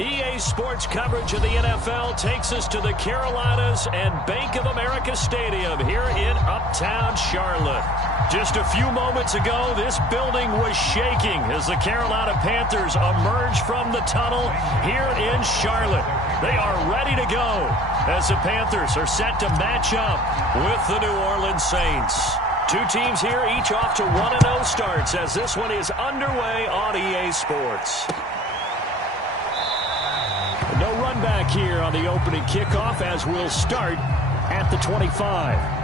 EA Sports coverage of the NFL takes us to the Carolinas and Bank of America Stadium here in Uptown Charlotte. Just a few moments ago, this building was shaking as the Carolina Panthers emerged from the tunnel here in Charlotte. They are ready to go as the Panthers are set to match up with the New Orleans Saints. Two teams here, each off to 1-0 starts as this one is underway on EA Sports. No run back here on the opening kickoff as we'll start at the 25.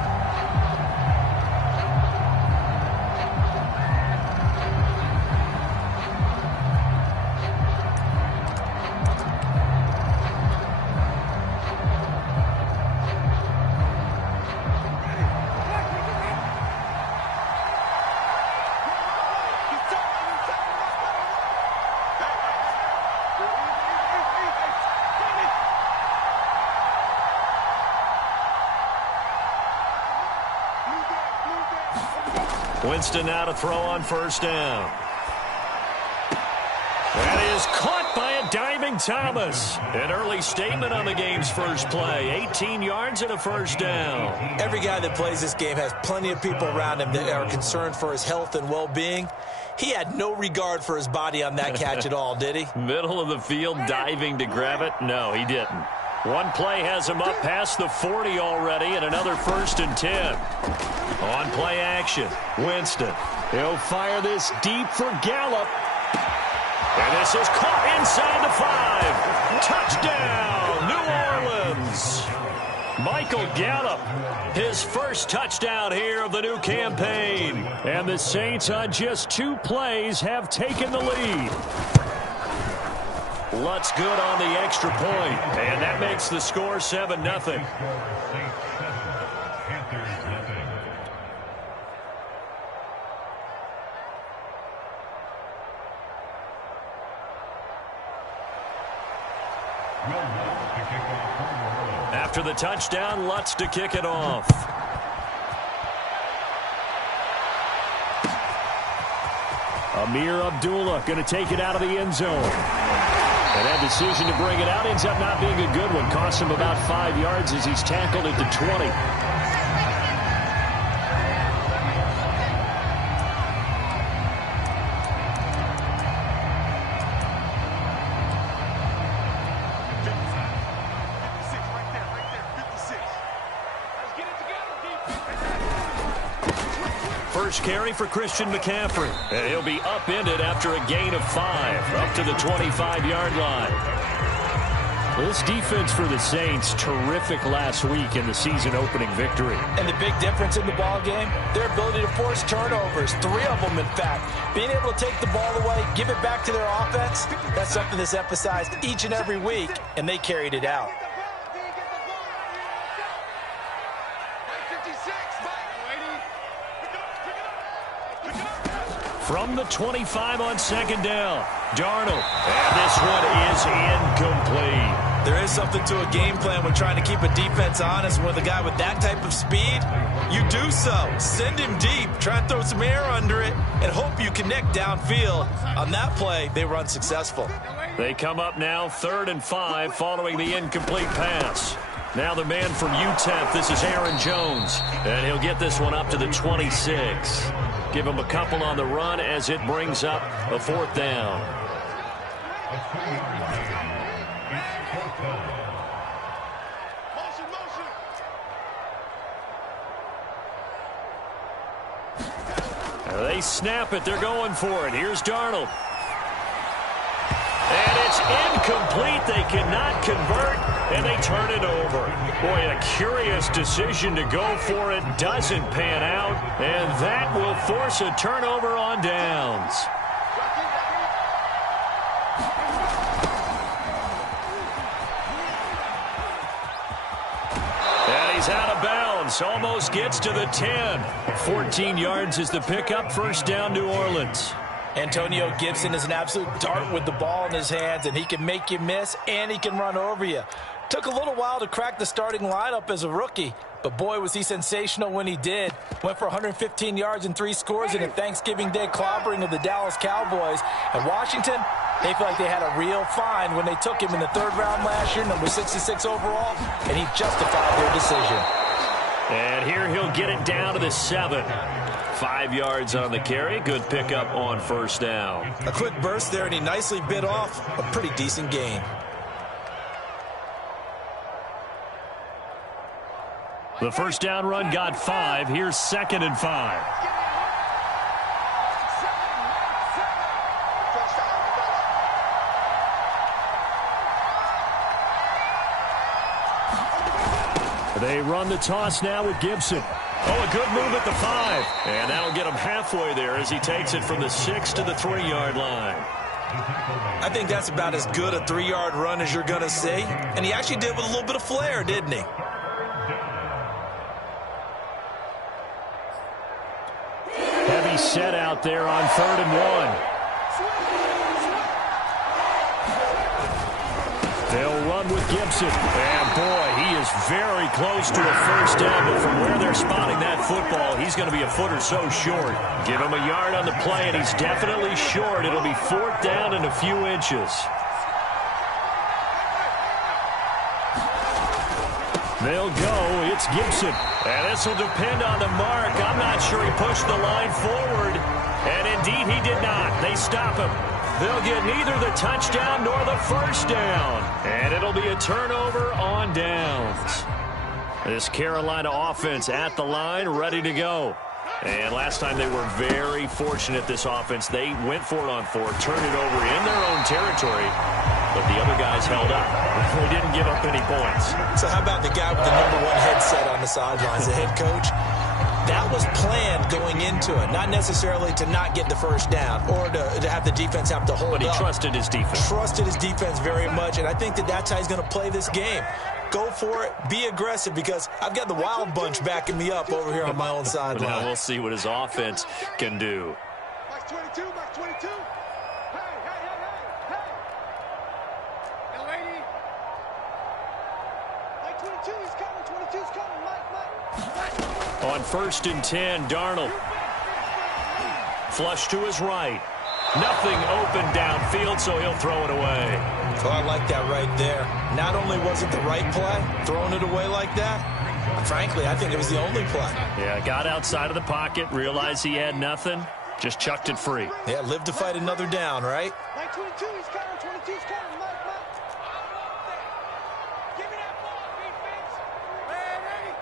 Winston now to throw on first down. That is caught by a diving Thomas. An early statement on the game's first play. 18 yards and a first down. Every guy that plays this game has plenty of people around him that are concerned for his health and well-being. He had no regard for his body on that catch at all, did he? Middle of the field diving to grab it? No, he didn't. One play has him up past the 40 already and another 1st and 10. On play action, Winston. He'll fire this deep for Gallup. And this is caught inside the 5. Touchdown, New Orleans. Michael Gallup, his first touchdown here of the new campaign. And the Saints on just 2 plays have taken the lead. Lutz good on the extra point, and that makes the score 7-0. After the touchdown, Lutz to kick it off. Amir Abdullah going to take it out of the end zone. And that decision to bring it out ends up not being a good one. Costs him about 5 yards as he's tackled at the 20. First carry for Christian McCaffrey. And he'll be upended after a gain of 5, up to the 25-yard line. This defense for the Saints, terrific last week in the season-opening victory. And the big difference in the ball game, their ability to force turnovers, 3 of them, in fact. Being able to take the ball away, give it back to their offense, that's something that's emphasized each and every week, and they carried it out. From the 25 on 2nd down, Darnold. And this one is incomplete. There is something to a game plan when trying to keep a defense honest. With a guy with that type of speed, you do so. Send him deep, try and throw some air under it, and hope you connect downfield. On that play, they were unsuccessful. They come up now 3rd and 5 following the incomplete pass. Now the man from UTEP, this is Aaron Jones. And he'll get this one up to the 26. Give him a couple on the run as it brings up a 4th down. They snap it. They're going for it. Here's Darnold. And it's incomplete. They cannot convert, and they turn it over. Boy, a curious decision to go for it. Doesn't pan out, and that will force a turnover on downs. And he's out of bounds. Almost gets to the 10. 14 yards is the pickup. First down, New Orleans. Antonio Gibson is an absolute dart with the ball in his hands, and he can make you miss, and he can run over you. Took a little while to crack the starting lineup as a rookie, but boy, was he sensational when he did. Went for 115 yards and 3 scores in a Thanksgiving Day clobbering of the Dallas Cowboys. And Washington, They feel like they had a real find when they took him in the 3rd round last year, number 66 overall, and he justified their decision. And here he'll get it down to the 7. 5 yards on the carry. Good pickup on 1st down. A quick burst there, and he nicely bit off a pretty decent gain. The 1st down run got 5. Here's 2nd and 5. They run the toss now with Gibson. Oh, a good move at the 5. And that'll get him halfway there as he takes it from the 6 to the 3-yard line. I think that's about as good a 3-yard run as you're going to see. And he actually did with a little bit of flair, didn't he? Heavy set out there on 3rd and 1. They'll run with Gibson. And, boy, he is very close to a 1st down. But from where they're spotting that football, he's going to be a foot or so short. Give him a yard on the play, and he's definitely short. It'll be 4th down and a few inches. They'll go. It's Gibson. And this will depend on the mark. I'm not sure he pushed the line forward. And, indeed, he did not. They stop him. They'll get neither the touchdown nor the 1st down. And it'll be a turnover on downs. This Carolina offense at the line, ready to go. And last time they were very fortunate, this offense. They went for it on 4, turned it over in their own territory, but the other guys held up. They didn't give up any points. So how about the guy with the number 1 headset on the sidelines, the head coach? That was planned going into it, not necessarily to not get the 1st down or to have the defense have to hold up. But he trusted his defense. Trusted his defense very much, and I think that's how he's going to play this game. Go for it, be aggressive, because I've got the Wild Bunch backing me up over here on my own sideline. Now we'll see what his offense can do. Max 22, Max 22. Hey. Young lady. Mike 22, he's coming, 22's coming, Mike. On 1st and 10, Darnold. Flush to his right. Nothing open downfield, so he'll throw it away. Oh, I like that right there. Not only was it the right play, throwing it away like that, frankly, I think it was the only play. Yeah, got outside of the pocket, realized he had nothing, just chucked it free. Yeah, live to fight another down, right? Mike 22, he's coming, 22's coming, Mike. Give me that ball, defense. Ready.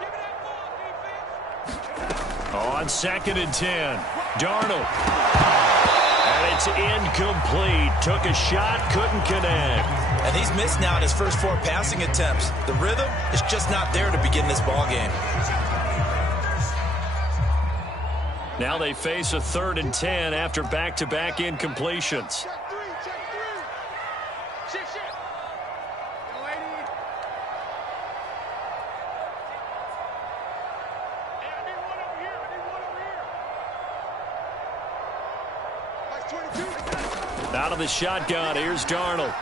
Give me that ball, defense. On 2nd and 10, Darnold. And it's incomplete. Took a shot, couldn't connect. And he's missed now in his first 4 passing attempts. The rhythm is just not there to begin this ball game. Now they face a 3rd and 10 after back-to-back incompletions. Check 3. Shit. Young lady. Hey, I need one over here. Mike 22. Out of the shotgun, here's Darnold.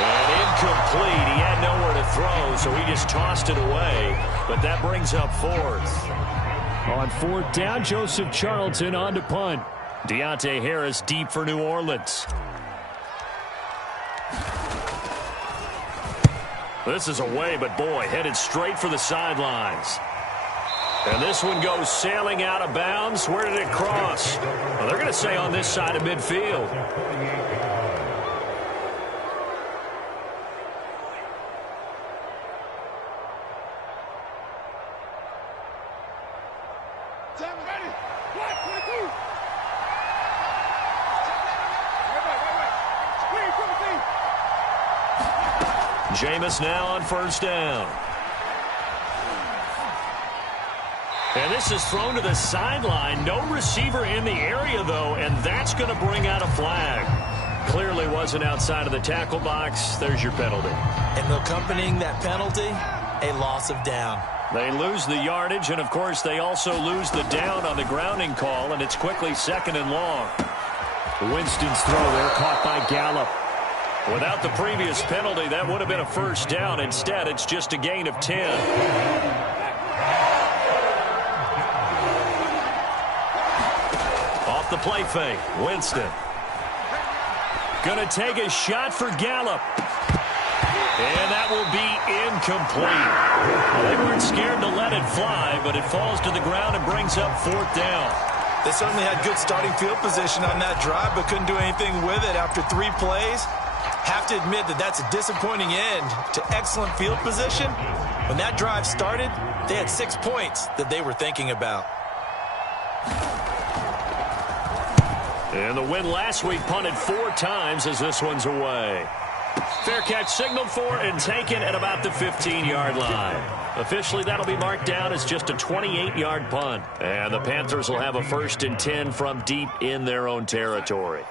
And incomplete. He had nowhere to throw, so he just tossed it away. But that brings up 4th. On 4th down, Joseph Charlton on to punt. Deontay Harris deep for New Orleans. This is away, but boy, headed straight for the sidelines. And this one goes sailing out of bounds. Where did it cross? Well, they're going to say on this side of midfield. Jameis now on 1st down. And this is thrown to the sideline. No receiver in the area, though, and that's going to bring out a flag. Clearly wasn't outside of the tackle box. There's your penalty. And accompanying that penalty, a loss of down. They lose the yardage, and, of course, they also lose the down on the grounding call, and it's quickly 2nd and long. Winston's throw there caught by Gallup. Without the previous penalty, that would have been a 1st down. Instead, it's just a gain of 10. off the play fake. Winston. Going to take a shot for Gallup. And that will be incomplete. They weren't scared to let it fly, but it falls to the ground and brings up 4th down. They certainly had good starting field position on that drive, but couldn't do anything with it after 3 plays. Have to admit that that's a disappointing end to excellent field position. When that drive started, they had 6 points that they were thinking about. And the win last week punted 4 times as this one's away. Fair catch signaled for and taken at about the 15-yard line. Officially, that'll be marked down as just a 28-yard punt. And the Panthers will have a 1st and 10 from deep in their own territory.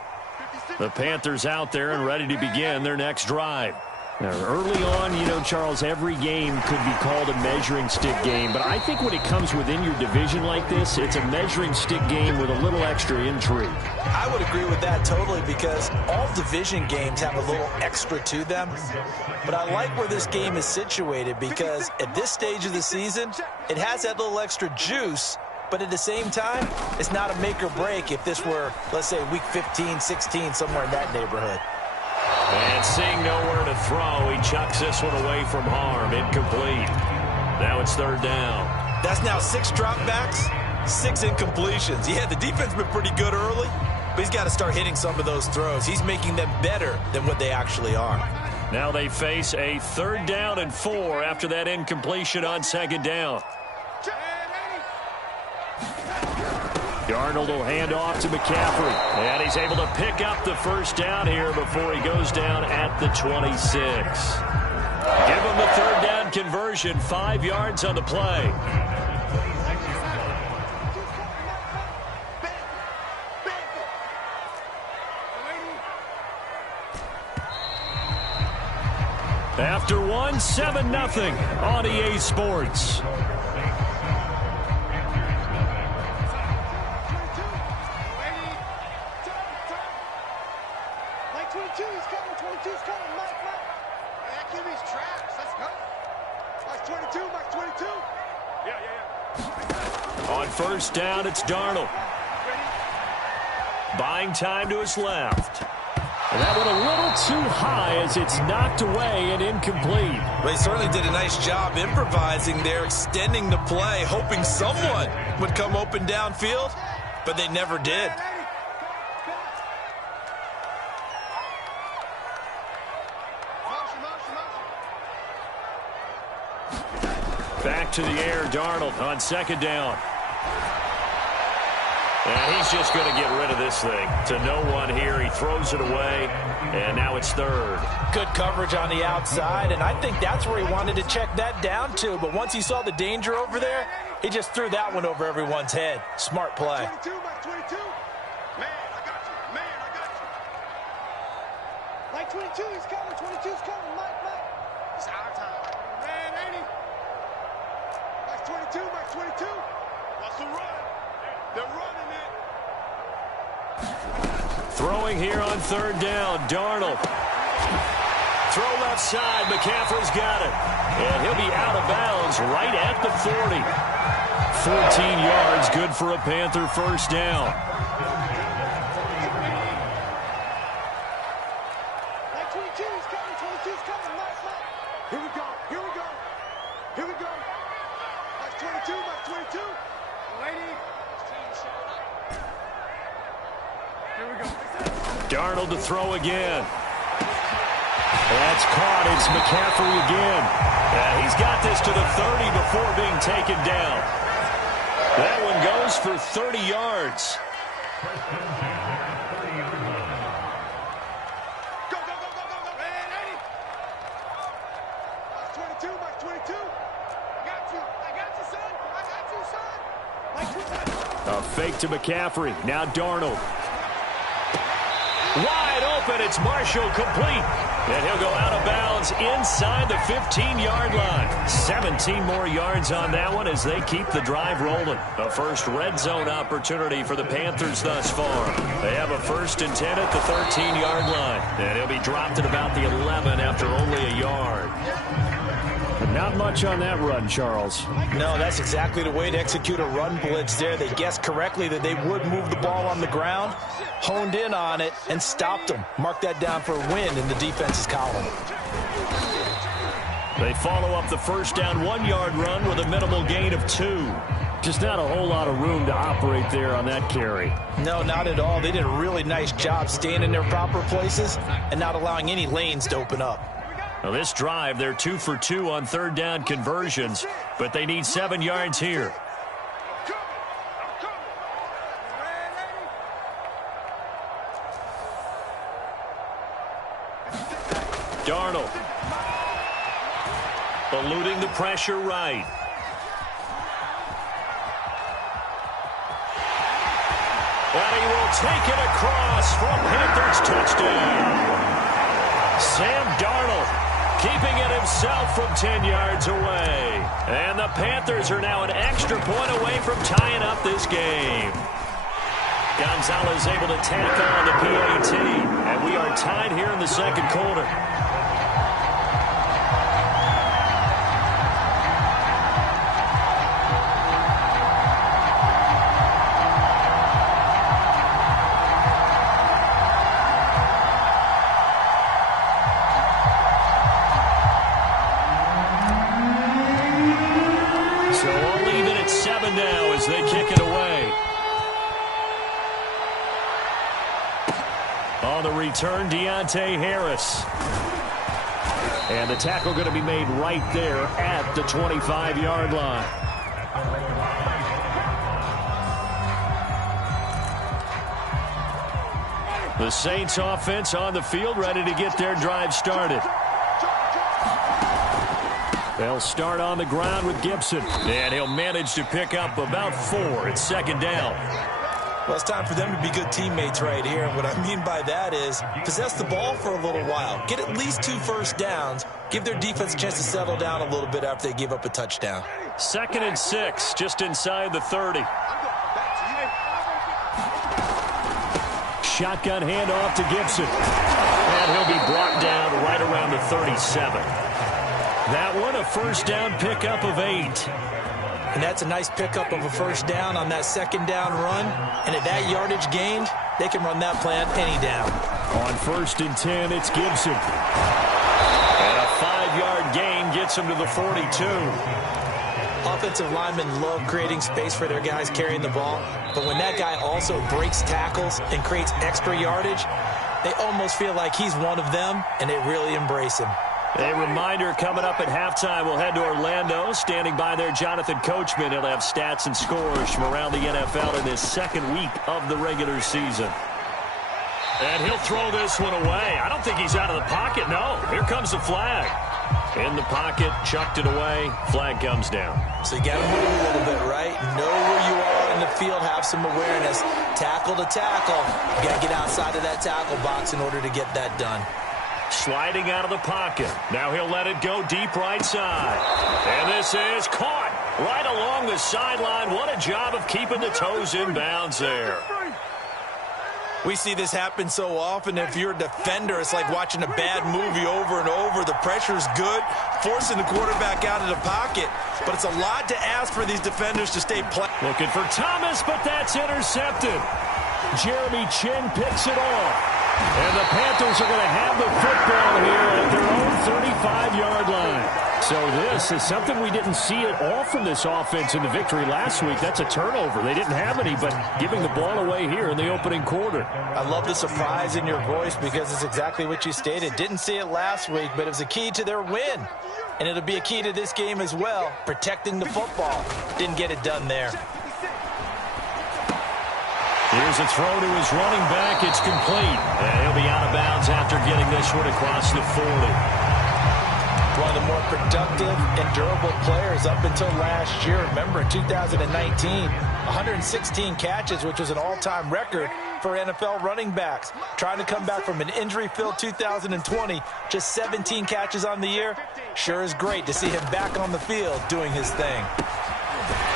The Panthers out there and ready to begin their next drive. Now, early on, you know, Charles, every game could be called a measuring stick game. But I think when it comes within your division like this, it's a measuring stick game with a little extra intrigue. I would agree with that totally because all division games have a little extra to them. But I like where this game is situated because at this stage of the season, it has that little extra juice. But at the same time, it's not a make or break if this were, let's say, week 15, 16, somewhere in that neighborhood. And seeing nowhere to throw, he chucks this one away from harm. Incomplete. Now it's 3rd down. That's now 6 dropbacks, 6 incompletions. Yeah, the defense has been pretty good early, but he's got to start hitting some of those throws. He's making them better than what they actually are. Now they face a 3rd down and 4 after that incompletion on 2nd down. Darnold will hand off to McCaffrey. And he's able to pick up the 1st down here before he goes down at the 26. Give him the 3rd down conversion, 5 yards on the play. After 1, 7-0 on EA Sports. On 1st down, it's Darnold. Buying time to his left. And that went a little too high as it's knocked away and incomplete. Well, he certainly did a nice job improvising there, extending the play, hoping someone would come open downfield, but they never did. Back to the air, Darnold on 2nd down. And he's just going to get rid of this thing. To no one here, he throws it away, and now it's 3rd. Good coverage on the outside, and I think that's where he wanted to check that down to. But once he saw the danger over there, he just threw that one over everyone's head. Smart play. 22, Mike 22. Man, I got you. Man, I got you. Mike 22, he's coming. 22's coming. Mike. It's our time. Man, 80. Mike 22, Mike 22. What's the run? They're running it. Throwing here on 3rd down, Darnold. Throw left side, McCaffrey's got it. And he'll be out of bounds right at the 40. 14 yards, good for a Panther 1st down. Mike 22, he's coming. 22's coming. Mike. Here we go. Mike 22, Mike 22. Lady. Here we go. Darnold to throw again. That's caught. It's McCaffrey again. And he's got this to the 30 before being taken down. That one goes for 30 yards. Go. Man, 80. Mike 22. I got you, son. A fake to McCaffrey. Now Darnold. Wide open. It's Marshall complete. And he'll go out of bounds inside the 15-yard line. 17 more yards on that one as they keep the drive rolling. A first red zone opportunity for the Panthers thus far. They have a 1st and 10 at the 13-yard line. And he'll be dropped at about the 11 after only a yard. But now Not much on that run, Charles. No, that's exactly the way to execute a run blitz there. They guessed correctly that they would move the ball on the ground, honed in on it, and stopped them. Mark that down for a win in the defense's column. They follow up the first down 1-yard run with a minimal gain of 2. Just not a whole lot of room to operate there on that carry. No, not at all. They did a really nice job staying in their proper places and not allowing any lanes to open up. Now this drive, they're 2 for 2 on third down conversions, but they need 7 yards here. Darnold. Eluding the pressure right. And he will take it across for a Panthers touchdown. Sam Darnold keeping it himself from 10 yards away. And the Panthers are now an extra point away from tying up this game. Gonzalez able to tackle on the PAT. And we are tied here in the second quarter. Now as they kick it away. On the return, Deontay Harris. And the tackle going to be made right there at the 25-yard line. The Saints offense on the field, ready to get their drive started. They'll start on the ground with Gibson. And he'll manage to pick up about 4 at second down. Well, it's time for them to be good teammates right here. And what I mean by that is possess the ball for a little while. Get at least 2 first downs. Give their defense a chance to settle down a little bit after they give up a touchdown. 2nd and 6, just inside the 30. Shotgun handoff to Gibson. And he'll be brought down right around the 37. That one, a first down pickup of 8. And that's a nice pickup of a first down on that second down run. And at that yardage gained, they can run that plan any down. On 1st and 10, it's Gibson. And a 5-yard gain gets him to the 42. Offensive linemen love creating space for their guys carrying the ball. But when that guy also breaks tackles and creates extra yardage, they almost feel like he's one of them, and they really embrace him. A reminder coming up at halftime, we'll head to Orlando. Standing by there, Jonathan Coachman. He'll have stats and scores from around the NFL in this second week of the regular season. And he'll throw this one away. I don't think he's out of the pocket, no. Here comes the flag. In the pocket, chucked it away, flag comes down. So you got to move a little bit, right? Know where you are in the field, have some awareness. Tackle to tackle. You got to get outside of that tackle box in order to get that done. Sliding out of the pocket. Now he'll let it go deep right side. And this is caught right along the sideline. What a job of keeping the toes in bounds there. We see this happen so often. If you're a defender, it's like watching a bad movie over and over. The pressure's good, forcing the quarterback out of the pocket. But it's a lot to ask for these defenders to stay playing. Looking for Thomas, but that's intercepted. Jeremy Chin picks it off. And the Panthers are going to have the football here at their own 35-yard line. So this is something we didn't see at all from this offense in the victory last week. That's a turnover. They didn't have any, but giving the ball away here in the opening quarter. I love the surprise in your voice because it's exactly what you stated. Didn't see it last week, but it was a key to their win. And it'll be a key to this game as well, protecting the football. Didn't get it done there. Here's a throw to his running back. It's complete. And he'll be out of bounds after getting this one across the 40. One of the more productive and durable players up until last year. Remember, in 2019, 116 catches, which was an all-time record for NFL running backs. Trying to come back from an injury-filled 2020, just 17 catches on the year. Sure is great to see him back on the field doing his thing.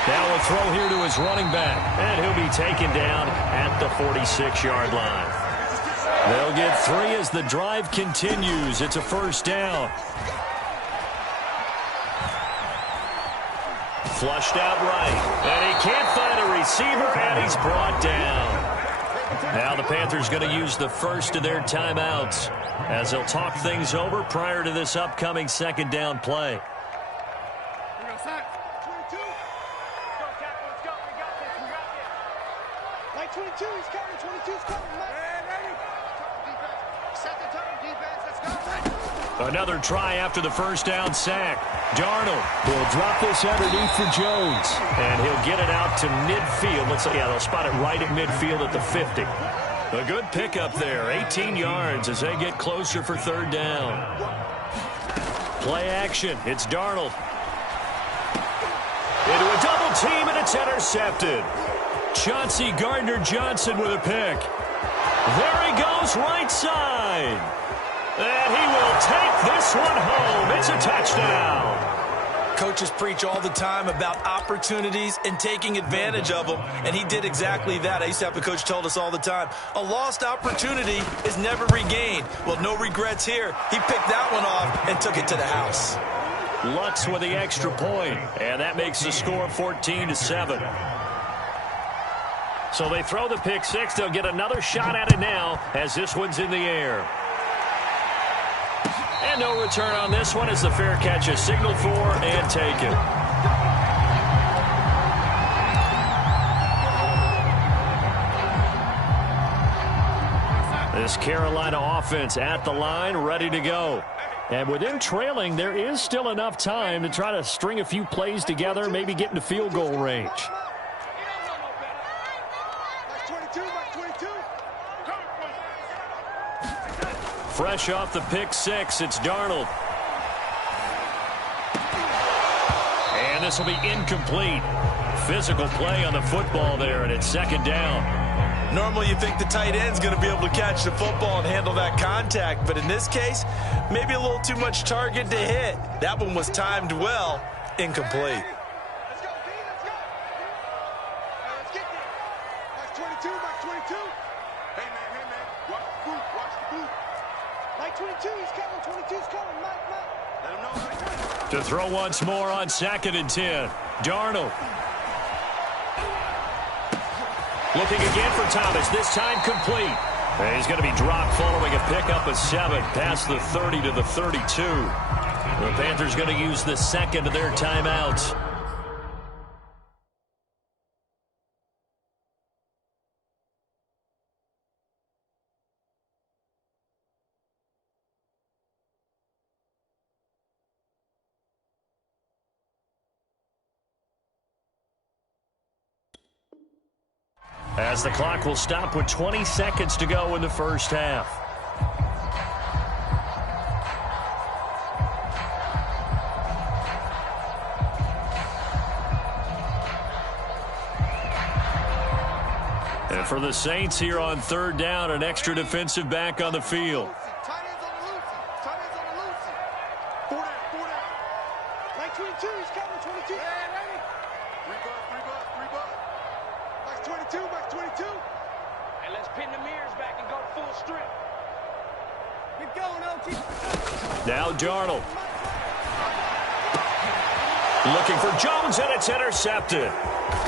Now a throw here to his running back, and he'll be taken down at the 46-yard line. They'll get 3 as the drive continues. It's a first down. Flushed out right. And he can't find a receiver, and he's brought down. Now the Panthers going to use the first of their timeouts as they'll talk things over prior to this upcoming second down play. Like 22, he's coming. 22's coming. Set the tone, defense. Let's go. Another try after the first down sack. Darnold will drop this underneath for Jones. And he'll get it out to midfield. Let's say, yeah, they'll spot it right at midfield at the 50. A good pickup there. 18 yards as they get closer for third down. Play action. It's Darnold. Into a double team, and it's intercepted. Chauncey Gardner-Johnson with a pick. There he goes, right side. And he will take this one home. It's a touchdown. Coaches preach all the time about opportunities and taking advantage of them, and he did exactly that. I used to have a coach told us all the time, a lost opportunity is never regained. Well, no regrets here. He picked that one off and took it to the house. Lutz with the extra point, and that makes the score 14-7. So they throw the pick six. They'll get another shot at it now as this one's in the air. And no return on this one as the fair catch is signaled for and taken. This Carolina offense at the line, ready to go. And with them trailing, there is still enough time to try to string a few plays together, maybe get into field goal range. Fresh off the pick six, it's Darnold. And this will be incomplete. Physical play on the football there, and it's second down. Normally you think the tight end's going to be able to catch the football and handle that contact, but in this case, maybe a little too much target to hit. That one was timed well, incomplete. Let's go, D, let's go. Let's get there. That's 22, Mike 22. Hey, man, watch the boot. Mike 22, he's coming, 22's coming, Mike. Let him know, Mike. To throw once more on 2nd and 10. Darnold. Looking again for Thomas, this time complete. And he's going to be dropped following a pickup of 7 past the 30 to the 32. The Panthers going to use the second of their timeouts. As the clock will stop with 20 seconds to go in the first half. And for the Saints here on third down, an extra defensive back on the field. Tight ends on the loosey. Tight ends on the loosey. 4 down. Mike 22, he's coming, 22. Yeah, ready. 3 bud. Mike's 22, Mike's 22. And let's pin the mirrors back and go full strip. Keep going, OT. Now Darnold. Looking for Jones, and it's intercepted.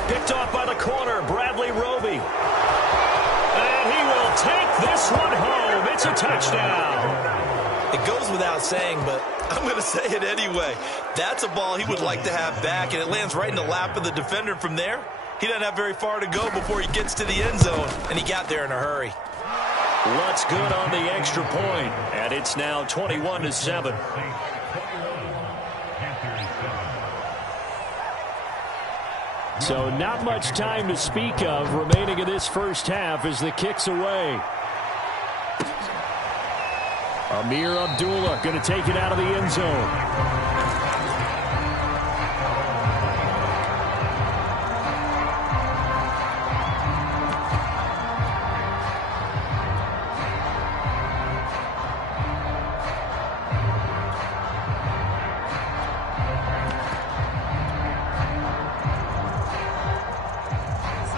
Picked off by the corner, Bradley Roby. And he will take this one home. It's a touchdown. It goes without saying, but I'm going to say it anyway. That's a ball he would like to have back, and it lands right in the lap of the defender from there. He doesn't have very far to go before he gets to the end zone, and he got there in a hurry. Lutz good on the extra point, and it's now 21-7. So not much time to speak of remaining in this first half as the kick's away. Amir Abdullah going to take it out of the end zone.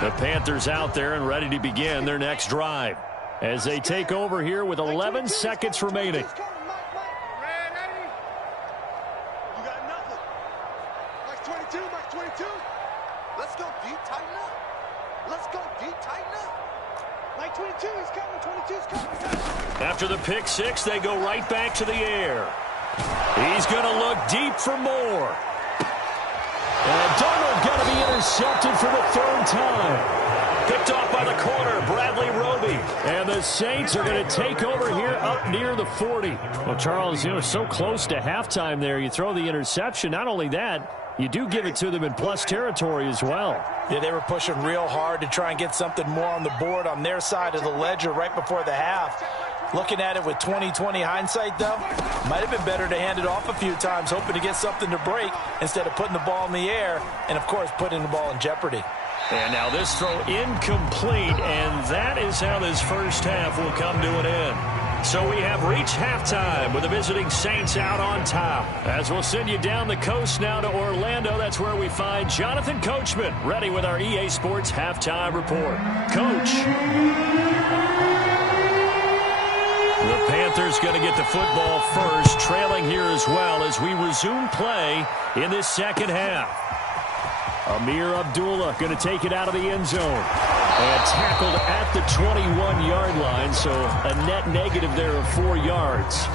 The Panthers out there and ready to begin their next drive as they take over here with 11 seconds remaining. You got nothing. Mike's 22. 22, Mike 22. Let's go deep, tighten up. Let's go deep, tighten up. Mike 22, he's coming. 22's coming. After the pick six, they go right back to the air. He's going to look deep for more. And Darnold going to be intercepted for the third time. Picked off by the corner, Bradley Roby. And the Saints are going to take over here up near the 40. Well, Charles, so close to halftime there. You throw the interception. Not only that, you do give it to them in plus territory as well. Yeah, they were pushing real hard to try and get something more on the board on their side of the ledger right before the half. Looking at it with 20/20 hindsight, though, might have been better to hand it off a few times, hoping to get something to break instead of putting the ball in the air and, of course, putting the ball in jeopardy. And now this throw incomplete, and that is how this first half will come to an end. So we have reached halftime with the visiting Saints out on top. As we'll send you down the coast now to Orlando, that's where we find Jonathan Coachman ready with our EA Sports Halftime Report. Coach. The Panthers going to get the football first, trailing here as well as we resume play in this second half. Amir Abdullah going to take it out of the end zone. And tackled at the 21-yard line, so a net negative there of 4 yards.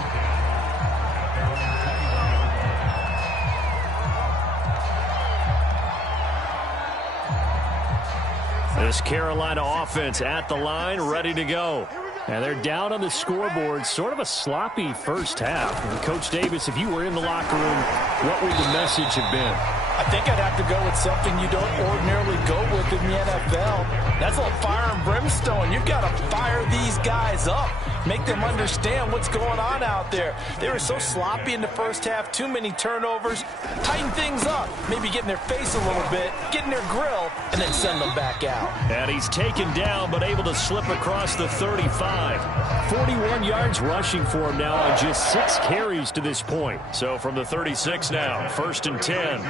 This Carolina offense at the line, ready to go. And they're down on the scoreboard, sort of a sloppy first half. And Coach Davis, if you were in the locker room, what would the message have been? I think I'd have to go with something you don't ordinarily go with in the NFL. That's a little fire and brimstone. You've got to fire these guys up. Make them understand what's going on out there. They were so sloppy in the first half, too many turnovers. Tighten things up. Maybe get in their face a little bit, get in their grill, and then send them back out. And he's taken down, but able to slip across the 35. 41 yards rushing for him now on just 6 carries to this point. So from the 36 now, 1st and 10.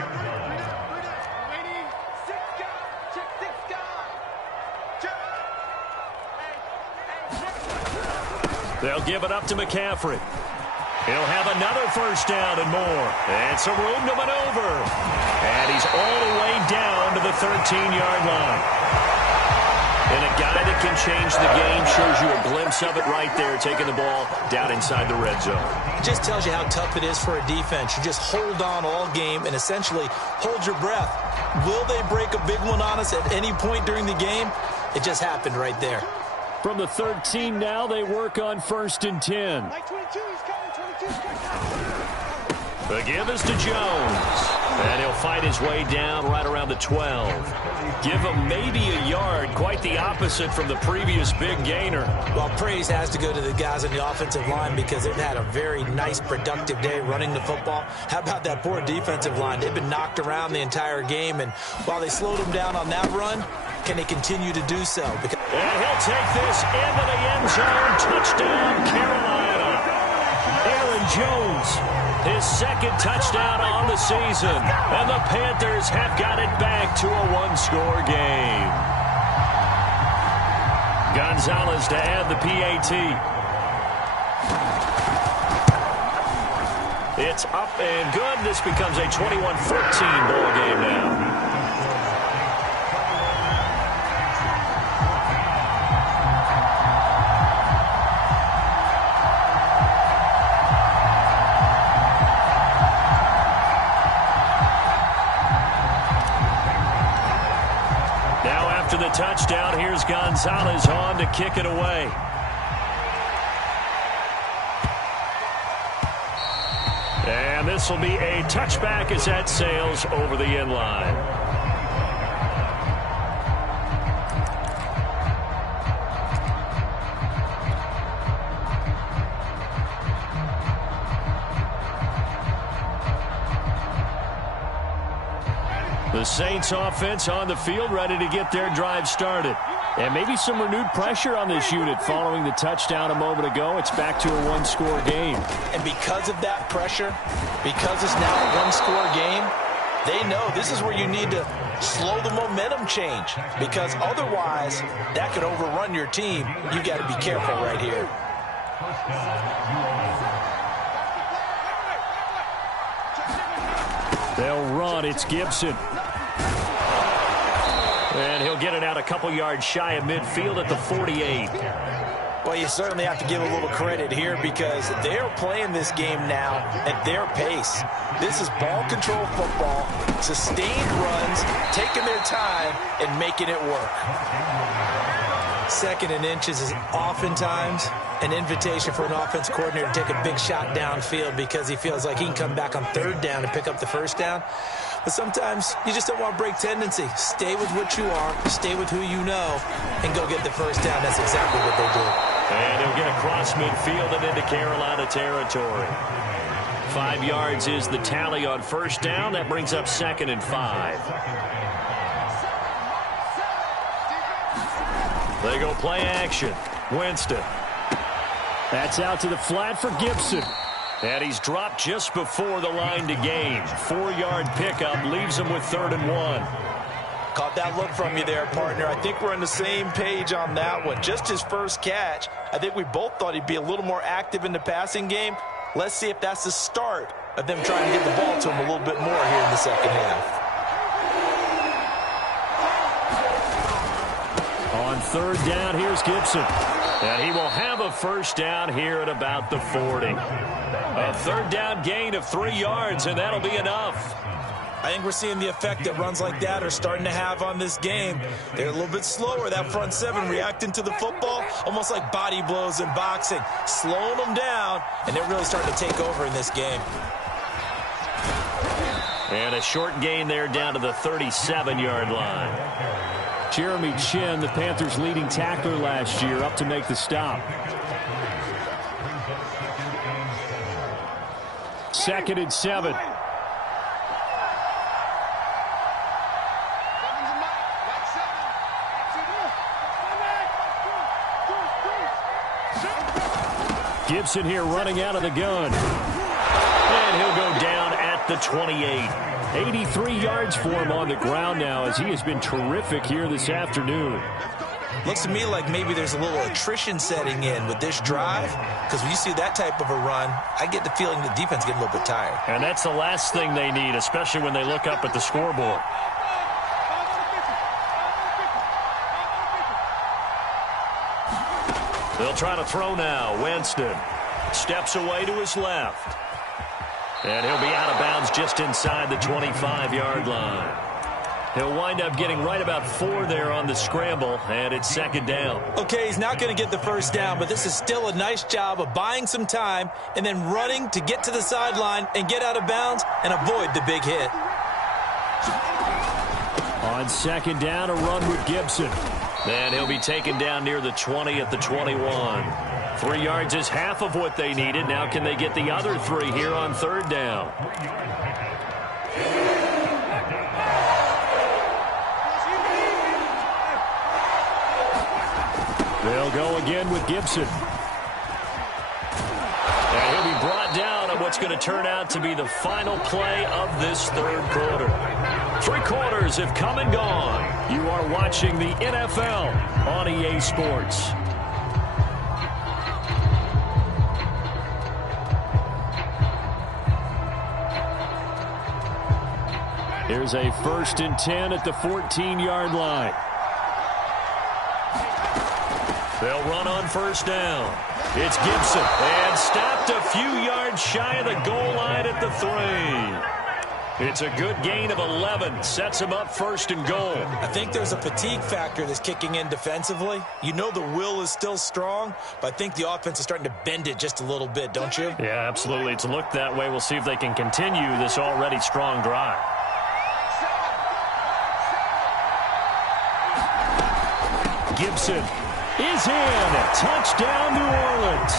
They'll give it up to McCaffrey. He'll have another first down and more. And some room to maneuver. And he's all the way down to the 13-yard line. And a guy that can change the game shows you a glimpse of it right there, taking the ball down inside the red zone. It just tells you how tough it is for a defense. You just hold on all game and essentially hold your breath. Will they break a big one on us at any point during the game? It just happened right there. From the 13 now, they work on 1st and 10. Mike 22, he's coming. 22's coming. The give is to Jones. And he'll fight his way down right around the 12. Give him maybe a yard, quite the opposite from the previous big gainer. Well, praise has to go to the guys on the offensive line because they've had a very nice, productive day running the football. How about that poor defensive line? They've been knocked around the entire game, and while they slowed them down on that run, can they continue to do so? And he'll take this into the end zone. Touchdown, Carolina. Aaron Jones, his 2nd touchdown on the season. And the Panthers have got it back to a 1-score game. Gonzalez to add the PAT. It's up and good. This becomes a 21-14 ball game now. The touchdown, here's Gonzalez on to kick it away. And this will be a touchback as that sails over the end line. The Saints offense on the field ready to get their drive started. And maybe some renewed pressure on this unit following the touchdown a moment ago. It's back to a 1-score game. And because of that pressure, because it's now a 1-score game, they know this is where you need to slow the momentum change. Because otherwise, that could overrun your team. You got to be careful right here. They'll run. It's Gibson. And he'll get it out a couple yards shy of midfield at the 48. Well, you certainly have to give a little credit here because they're playing this game now at their pace. This is ball control football, sustained runs, taking their time, and making it work. Second and inches is oftentimes an invitation for an offense coordinator to take a big shot downfield because he feels like he can come back on third down and pick up the first down. But sometimes you just don't want to break tendency. Stay with what you are, stay with who you know, and go get the first down. That's exactly what they did. And he'll get across midfield and into Carolina territory. 5 yards is the tally on first down. That brings up 2nd and 5. They go play action. Winston. That's out to the flat for Gibson. And he's dropped just before the line to gain. 4-yard pickup leaves him with 3rd and 1. Caught that look from you there, partner. I think we're on the same page on that one. Just his first catch. I think we both thought he'd be a little more active in the passing game. Let's see if that's the start of them trying to get the ball to him a little bit more here in the second half. On 3rd down, here's Gibson. And he will have a first down here at about the 40. A 3rd down gain of 3 yards, and that'll be enough. I think we're seeing the effect that runs like that are starting to have on this game. They're a little bit slower, that front seven reacting to the football, almost like body blows in boxing, slowing them down, and they're really starting to take over in this game. And a short gain there down to the 37-yard line. Jeremy Chinn, the Panthers' leading tackler last year, up to make the stop. 2nd and 7. Gibson here running out of the gun. And he'll go down at the 28. 83 yards for him on the ground now as he has been terrific here this afternoon. Looks to me like maybe there's a little attrition setting in with this drive because when you see that type of a run, I get the feeling the defense getting a little bit tired. And that's the last thing they need, especially when they look up at the scoreboard. They'll try to throw now. Winston steps away to his left. And he'll be out of bounds just inside the 25-yard line. He'll wind up getting right about 4 there on the scramble, and it's 2nd down. Okay, he's not going to get the first down, but this is still a nice job of buying some time and then running to get to the sideline and get out of bounds and avoid the big hit. On 2nd down, a run with Gibson. Then he'll be taken down near the 20 at the 21. 3 yards is half of what they needed. Now can they get the other 3 here on 3rd down? They'll go again with Gibson. And he'll be brought down on what's going to turn out to be the final play of this 3rd quarter. 3 quarters have come and gone. You are watching the NFL on EA Sports. Here's a 1st and 10 at the 14-yard line. They'll run on 1st down. It's Gibson, and stopped a few yards shy of the goal line at the 3. It's a good gain of 11. Sets him up 1st and goal. I think there's a fatigue factor that's kicking in defensively. You know the will is still strong, but I think the offense is starting to bend it just a little bit, don't you? Yeah, absolutely. It's looked that way. We'll see if they can continue this already strong drive. Gibson is in. Touchdown, New Orleans.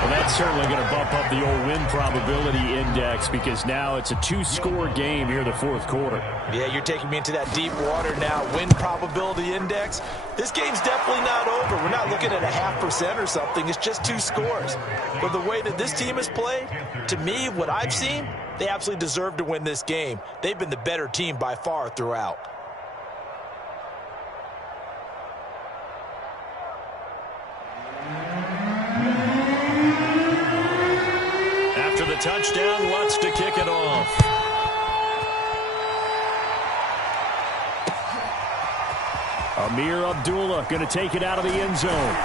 Well, that's certainly going to bump up the old win probability index because now it's a 2-score game here in the 4th quarter. Yeah, you're taking me into that deep water now. Win probability index. This game's definitely not over. We're not looking at a 0.5% or something. It's just 2 scores. But the way that this team has played, to me, what I've seen, they absolutely deserve to win this game. They've been the better team by far throughout. After the touchdown, Lutz to kick it off. Amir Abdullah going to take it out of the end zone.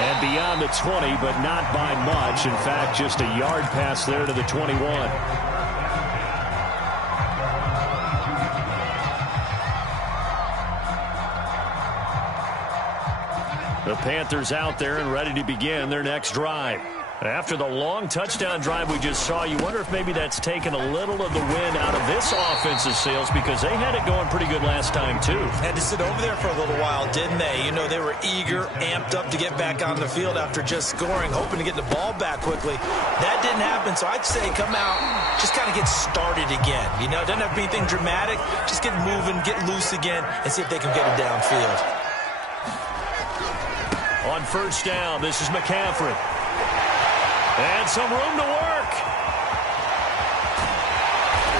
And beyond the 20, but not by much. In fact, just a yard pass there to the 21. The Panthers out there and ready to begin their next drive. After the long touchdown drive we just saw, you wonder if maybe that's taken a little of the wind out of this offensive sails, because they had it going pretty good last time, too. Had to sit over there for a little while, didn't they? You know, they were eager, amped up to get back on the field after just scoring, hoping to get the ball back quickly. That didn't happen, so I'd say come out, just kind of get started again. You know, doesn't have to be anything dramatic. Just get moving, get loose again, and see if they can get it downfield. On first down, this is McCaffrey. And some room to work.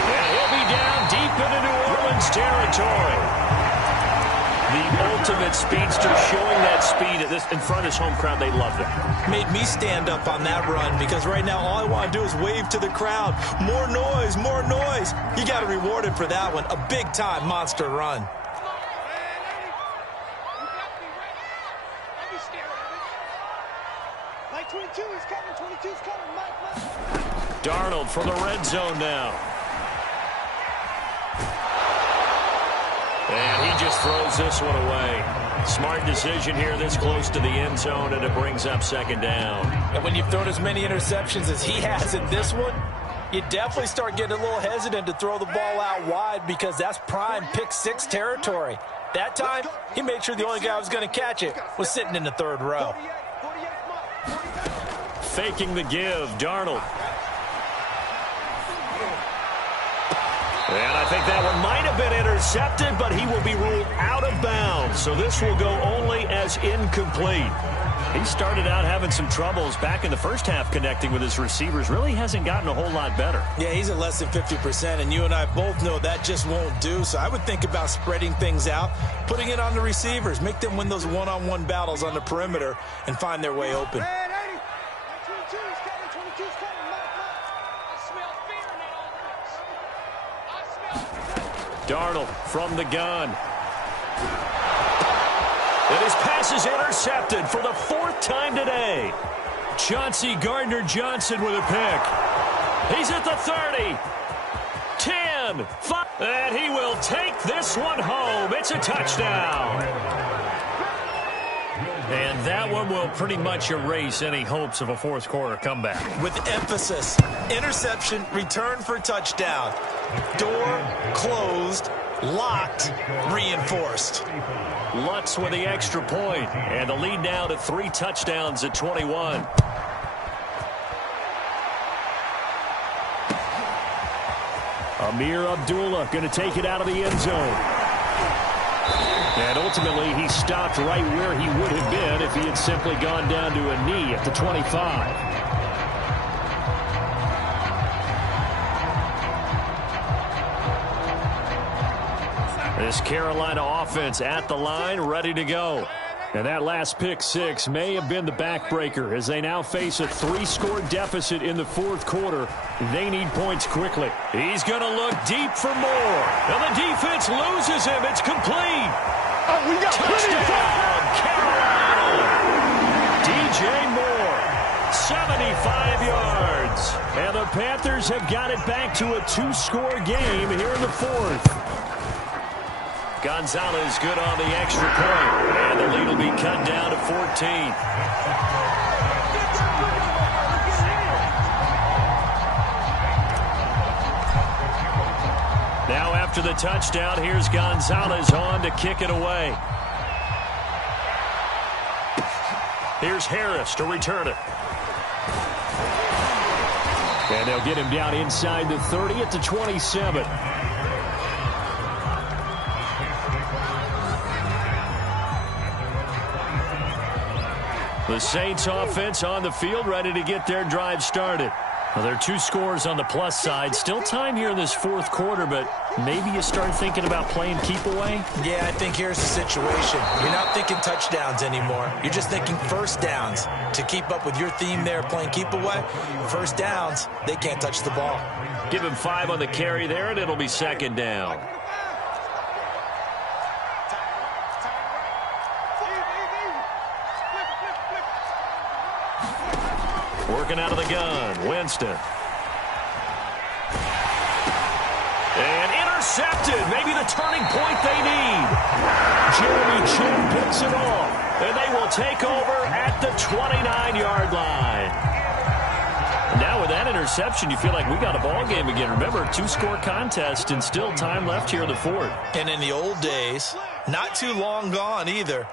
And he'll be down deep into New Orleans territory. The ultimate speedster, showing that speed in front of his home crowd. They loved it. Made me stand up on that run, because right now all I want to do is wave to the crowd. More noise, more noise. You got to reward him for that one. A big-time monster run. Darnold from the red zone now. And he just throws this one away. Smart decision here this close to the end zone, and it brings up second down. And when you've thrown as many interceptions as he has in this one, you definitely start getting a little hesitant to throw the ball out wide, because that's prime pick-6 territory. That time, he made sure the only guy who was going to catch it was sitting in the third row. Faking the give, Darnold. And I think that one might have been intercepted, but he will be ruled out of bounds. So this will go only as incomplete. He started out having some troubles back in the first half connecting with his receivers. Really hasn't gotten a whole lot better. Yeah, he's at less than 50%, and you and I both know that just won't do. So I would think about spreading things out, putting it on the receivers, make them win those one-on-one battles on the perimeter, and find their way open. Darnold from the gun. And his pass is intercepted for the 4th time today. Chauncey Gardner-Johnson with a pick. He's at the 30. 10. 5. And he will take this one home. It's a touchdown. And that one will pretty much erase any hopes of a fourth quarter comeback. With emphasis, interception, return for touchdown. Door closed, locked, reinforced. Lutz with the extra point, and the lead now to 3 touchdowns at 21. Amir Abdullah going to take it out of the end zone. And ultimately, he stopped right where he would have been if he had simply gone down to a knee at the 25. This Carolina offense at the line, ready to go. And that last pick six may have been the backbreaker as they now face a 3-score deficit in the fourth quarter. They need points quickly. He's going to look deep for more. And the defense loses him. It's complete. Oh, we got touchdown, Carolina. DJ Moore, 75 yards. And the Panthers have got it back to a 2-score game here in the fourth. Gonzalez good on the extra point. And the lead will be cut down to 14. Now after the touchdown, here's Gonzalez on to kick it away. Here's Harris to return it. And they'll get him down inside the 30 at the 27. The Saints offense on the field, ready to get their drive started. Well, there are 2 scores on the plus side. Still time here in this fourth quarter, but maybe you start thinking about playing keep away? Yeah, I think here's the situation. You're not thinking touchdowns anymore. You're just thinking first downs. To keep up with your theme there, playing keep away, first downs, they can't touch the ball. Give him 5 on the carry there, and it'll be second down. Working out of the gun, Winston. And intercepted. Maybe the turning point they need. Jeremy Chinn picks it off. And they will take over at the 29-yard line. Now with that interception, you feel like we got a ball game again. Remember, 2-score contest and still time left here in the fourth. And in the old days, not too long gone either.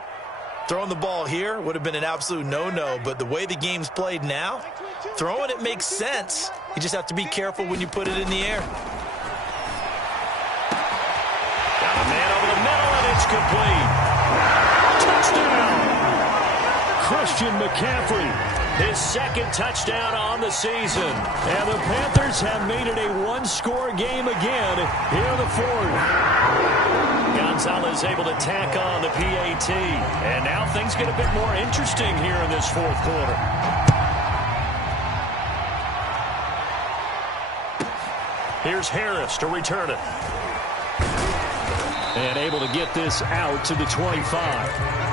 Throwing the ball here would have been an absolute no-no, but the way the game's played now, throwing it makes sense. You just have to be careful when you put it in the air. Got a man over the middle, and it's complete. Touchdown! Christian McCaffrey, his second touchdown on the season. And the Panthers have made it a one-score game again here in the fourth. Gonzalez able to tack on the PAT. And now things get a bit more interesting here in this fourth quarter. Here's Harris to return it. And able to get this out to the 25.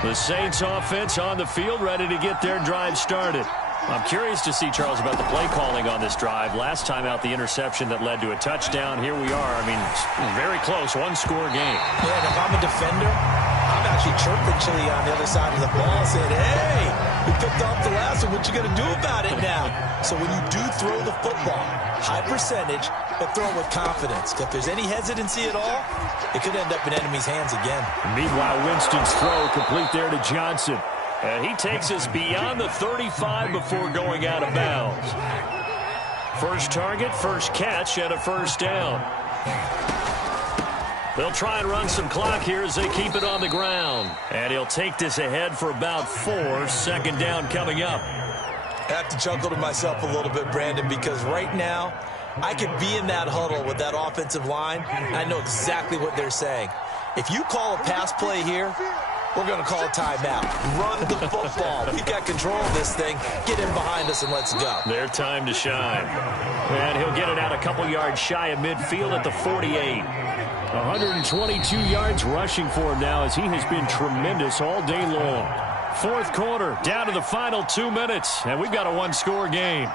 The Saints offense on the field, ready to get their drive started. I'm curious to see, Charles, about the play calling on this drive. Last time out, the interception that led to a touchdown. Here we are. I mean, very close, one-score game. Yeah, and if I'm a defender, I'm actually chirping Chili on the other side of the ball, saying, hey, we picked off the last one. What you going to do about it now? So when you do throw the football, high percentage, but throw it with confidence. If there's any hesitancy at all, it could end up in enemy's hands again. Meanwhile, Winston's throw complete there to Johnson. And he takes us beyond the 35 before going out of bounds. First target, first catch, and a first down. They'll try and run some clock here as they keep it on the ground. And he'll take this ahead for about 4. Second down coming up. I have to chuckle to myself a little bit, Brandon, because right now, I could be in that huddle with that offensive line, and I know exactly what they're saying. If you call a pass play here, we're going to call a timeout. Run the football. We've got control of this thing. Get in behind us and let's go. Their time to shine. And he'll get it out a couple yards shy of midfield at the 48. 122 yards rushing for him now as he has been tremendous all day long. Fourth quarter, down to the final 2 minutes, and we've got a one-score game.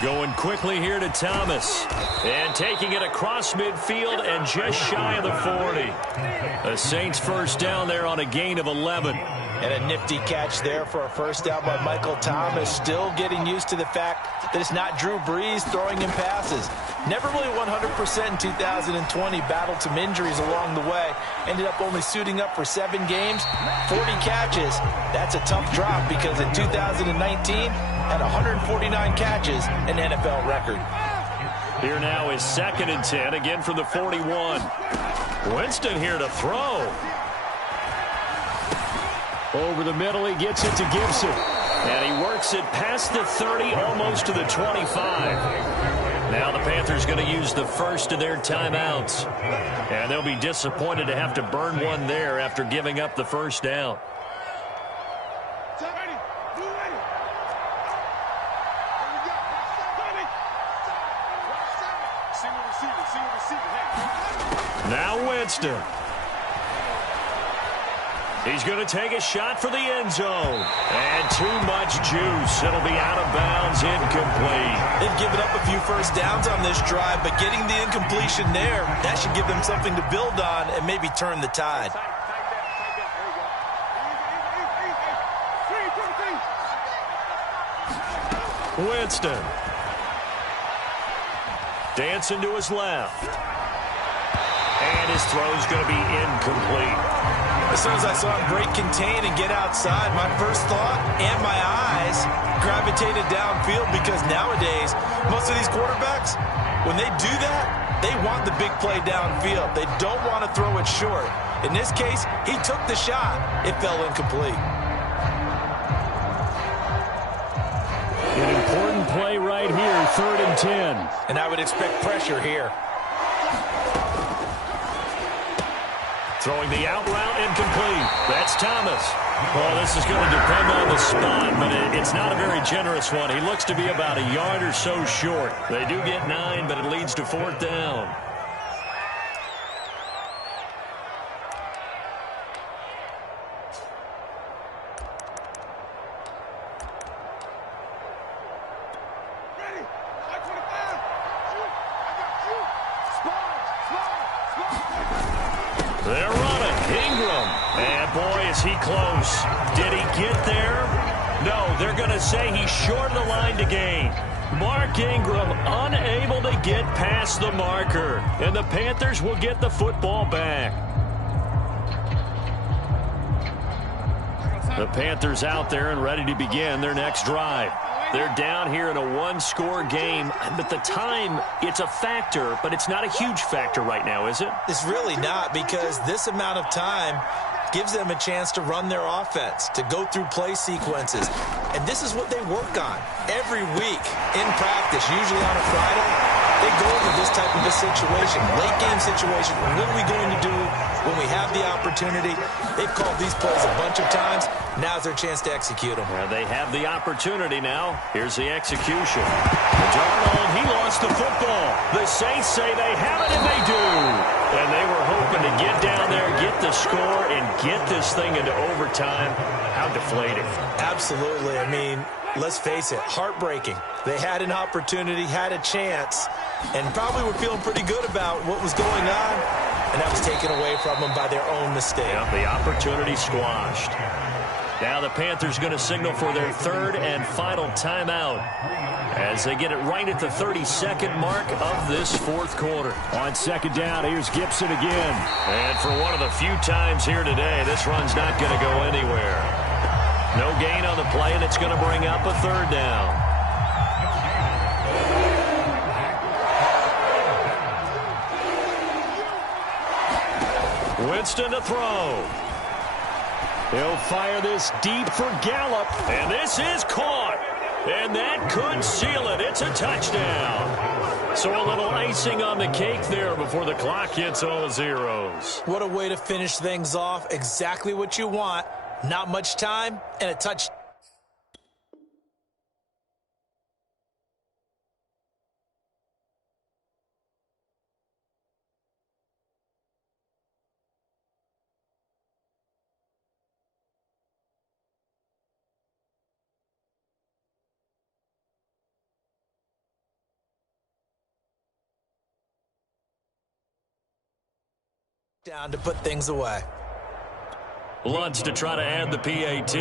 Going quickly here to Thomas. And taking it across midfield and just shy of the 40. The Saints first down there on a gain of 11. And a nifty catch there for a first down by Michael Thomas. Still getting used to the fact that it's not Drew Brees throwing him passes. Never really 100% in 2020. Battled some injuries along the way. Ended up only suiting up for 7 games, 40 catches. That's a tough drop because in 2019, had 149 catches, an NFL record. Here now is 2nd and 10, again from the 41. Winston here to throw. Over the middle, he gets it to Gibson. And he works it past the 30, almost to the 25. Now the Panthers going to use the first of their timeouts. And they'll be disappointed to have to burn one there after giving up the first down. Now Winston. He's going to take a shot for the end zone. And too much juice. It'll be out of bounds, incomplete. They've given up a few first downs on this drive, but getting the incompletion there, that should give them something to build on and maybe turn the tide. Winston. Dancing to his left. And his throw's going to be incomplete. As soon as I saw him break contain and get outside, my first thought and my eyes gravitated downfield because nowadays, most of these quarterbacks, when they do that, they want the big play downfield. They don't want to throw it short. In this case, he took the shot. It fell incomplete. An important play right here, 3rd and 10. And I would expect pressure here. Throwing the out route incomplete. That's Thomas. Well, this is going to depend on the spot, but it's not a very generous one. He looks to be about a yard or so short. They do get 9, but it leads to 4th down. They're running. Ingram. And boy, is he close. Did he get there? No, they're going to say he's short of the line to gain. Mark Ingram unable to get past the marker. And the Panthers will get the football back. The Panthers out there and ready to begin their next drive. They're down here in a one-score game, but the time, it's a factor, but it's not a huge factor right now, is it? It's really not, because this amount of time gives them a chance to run their offense, to go through play sequences. And this is what they work on every week in practice, usually on a Friday. They go over this type of a situation, late game situation. What are we going to do when we have the opportunity? They've called these plays a bunch of times. Now's their chance to execute them. Well, they have the opportunity now. Here's the execution. Darnold, he lost the football. The Saints say they have it, and they do. And they were hoping to get down there, get the score, and get this thing into overtime. How deflating. Absolutely. I mean, let's face it, heartbreaking. They had an opportunity, had a chance, and probably were feeling pretty good about what was going on, and that was taken away from them by their own mistake. Yeah, the opportunity squashed. Now the Panthers going to signal for their 3rd and final timeout as they get it right at the 32nd mark of this 4th quarter. On 2nd down, here's Gibson again. And for one of the few times here today, this run's not going to go anywhere. No gain on the play, and it's going to bring up a 3rd down. Winston to throw. He'll fire this deep for Gallup. And this is caught. And that could seal it. It's a touchdown. So a little icing on the cake there before the clock hits all zeros. What a way to finish things off. Exactly what you want. Not much time and a touchdown. Down to put things away. Lutz to try to add the PAT.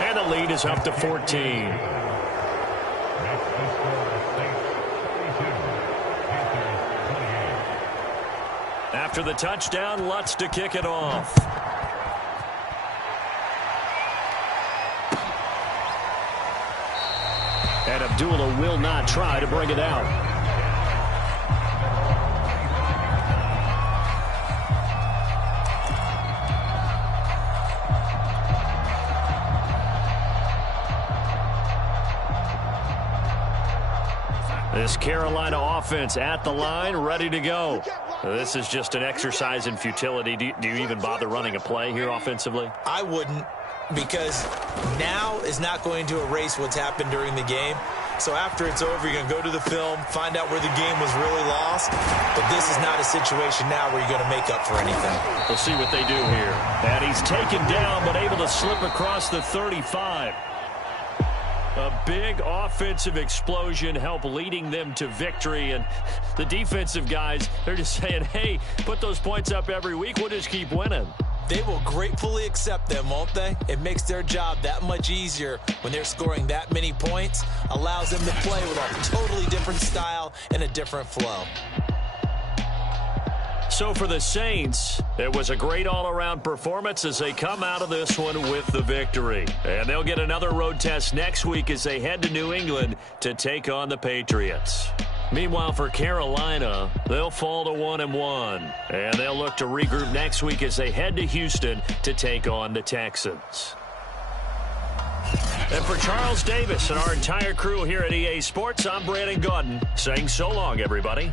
And the lead is up to 14. After the touchdown, Lutz to kick it off. And Abdullah will not try to bring it out. This Carolina offense at the line, ready to go. This is just an exercise in futility. Do you even bother running a play here offensively? I wouldn't, because now is not going to erase what's happened during the game. So after it's over, you're going to go to the film, find out where the game was really lost. But this is not a situation now where you're going to make up for anything. We'll see what they do here. And he's taken down, but able to slip across the 35. A big offensive explosion helped leading them to victory. And the defensive guys, they're just saying, hey, put those points up every week. We'll just keep winning. They will gratefully accept them, won't they? It makes their job that much easier when they're scoring that many points. Allows them to play with a totally different style and a different flow. So for the Saints, it was a great all-around performance as they come out of this one with the victory. And they'll get another road test next week as they head to New England to take on the Patriots. Meanwhile, for Carolina, they'll fall to 1-1. And they'll look to regroup next week as they head to Houston to take on the Texans. And for Charles Davis and our entire crew here at EA Sports, I'm Brandon Gaudin saying so long, everybody.